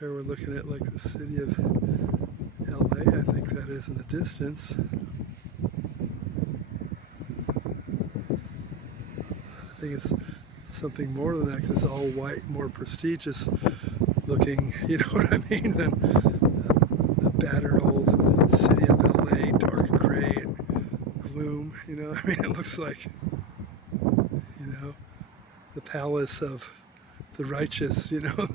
There we're looking at like the city of LA, I think that is in the distance. I think it's something more than that because it's all white, more prestigious looking, you know what I mean, than the battered old city of LA, dark gray and gloom, you know. I mean, it looks like, you know, the palace of the righteous, you know,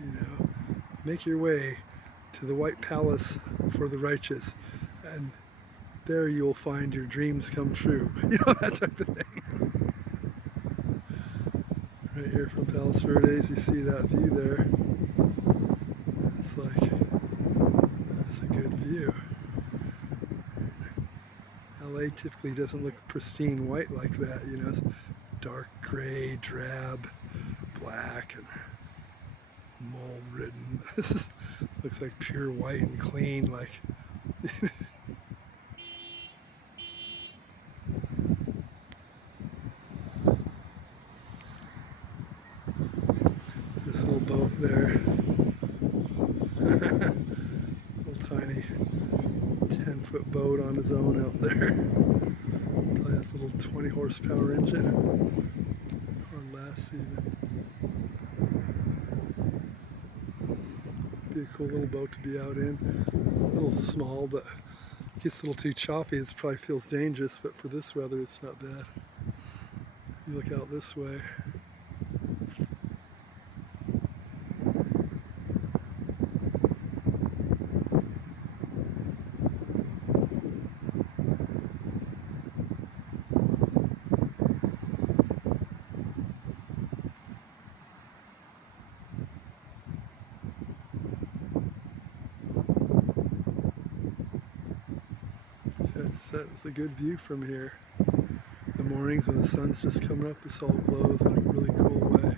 you know, make your way to the white palace for the righteous, and there you'll find your dreams come true. You know, that type of thing. Right here from Palos Verdes, you see that view there. It's like, that's a good view. LA typically doesn't look pristine white like that, you know, it's dark gray, drab, black, and mold ridden. This looks like pure white and clean, like this little boat there. Little tiny 10-foot boat on his own out there. Probably has a little 20 horsepower engine, or less even. Be a cool little boat to be out in. A little small, but it gets a little too choppy. It probably feels dangerous, but for this weather, it's not bad. You look out this way. It's a good view from here. The mornings when the sun's just coming up, this all glows in a really cool way.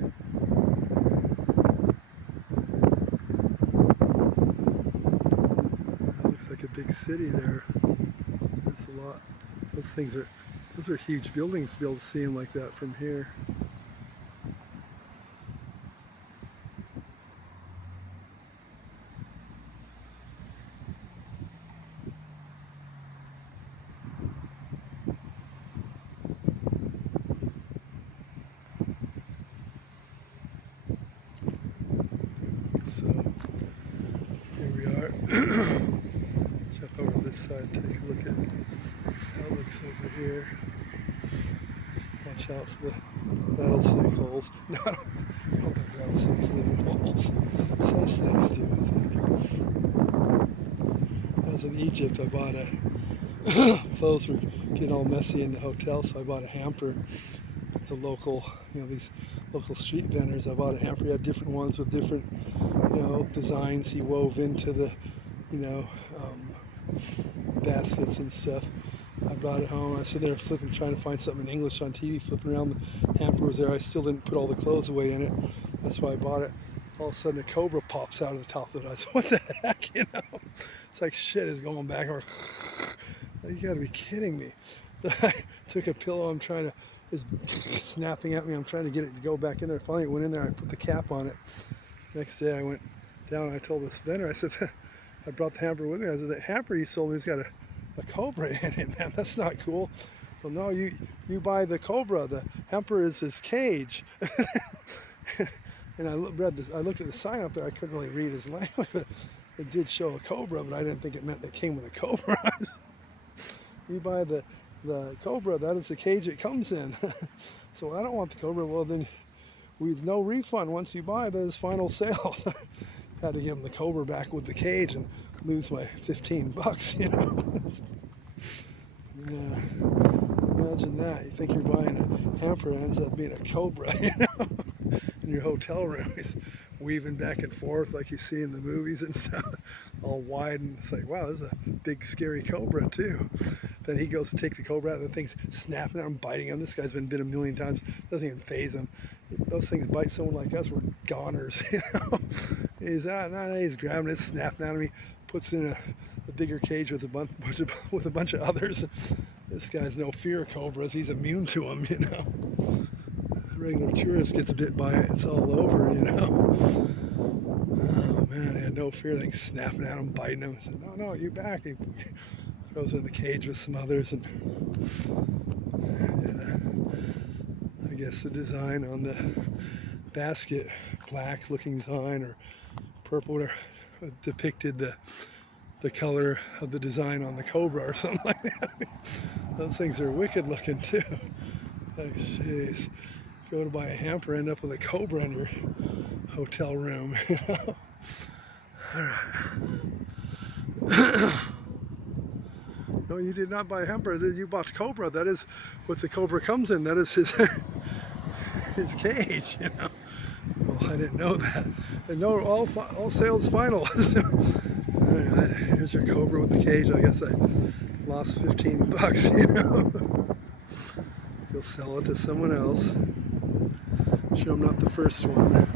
That looks like a big city there. There's a lot. Those are huge buildings to be able to see them like that from here. So here we are. Jump over this side, take a look at how it looks over here. Watch out for the rattlesnake holes. No, I don't think rattlesnakes live in holes. Some snakes do, I think. I was in Egypt. I bought clothes were getting all messy in the hotel, so I bought a hamper at the local, these local street vendors. I bought a hamper. He had different ones with different, designs he wove into the, baskets and stuff. I brought it home. I was sitting there flipping, trying to find something in English on TV, flipping around. The hamper was there. I still didn't put all the clothes away in it. That's why I bought it. All of a sudden, a cobra pops out of the top of it. I said, "What the heck?" It's like shit is going back. Like, you got to be kidding me. I took a pillow. It's snapping at me. I'm trying to get it to go back in there. Finally, it went in there. I put the cap on it. Next day, I went down and I told this vendor, I said, I brought the hamper with me. I said, "The hamper you sold me has got a cobra in it, man. That's not cool." So, "No, you buy the cobra. The hamper is his cage." And I looked at the sign up there. I couldn't really read his language, but it did show a cobra, but I didn't think it meant it came with a cobra. "You buy the cobra, that is the cage it comes in." So, "I don't want the cobra." "Well, then with no refund once you buy, there's final sale." Had to give him the cobra back with the cage and lose my $15, Yeah, imagine that. You think you're buying a hamper, it ends up being a cobra, in your hotel room. He's weaving back and forth like you see in the movies and stuff, all wide, and it's like, wow, this is a big scary cobra too. Then he goes to take the cobra out, and the thing's snapping at him, biting him. This guy's been bit a million times, doesn't even faze him. Those things bite someone like us, we're goners, He's he's grabbing it, snapping at him. He puts it in a bigger cage with a bunch of others. This guy's no fear of cobras. He's immune to them, regular tourist gets bit by it, it's all over, you know. Oh man, he had no fear. Things snapping at him, biting him. He said, "No, you back." He throws it in the cage with some others, and yeah, I guess the design on the basket, black-looking design or purple, whatever, depicted the color of the design on the cobra or something like that. Those things are wicked looking too. Like, jeez, go to buy a hamper, end up with a cobra in your hotel room. You know? All right. No, you did not buy a hamper. You bought the cobra. That is what the cobra comes in. That is his his cage. You know. Well, I didn't know that. And no, all sales final. All right, here's your cobra with the cage. I guess I lost $15. You know. You'll sell it to someone else. Sure, I'm not the first one.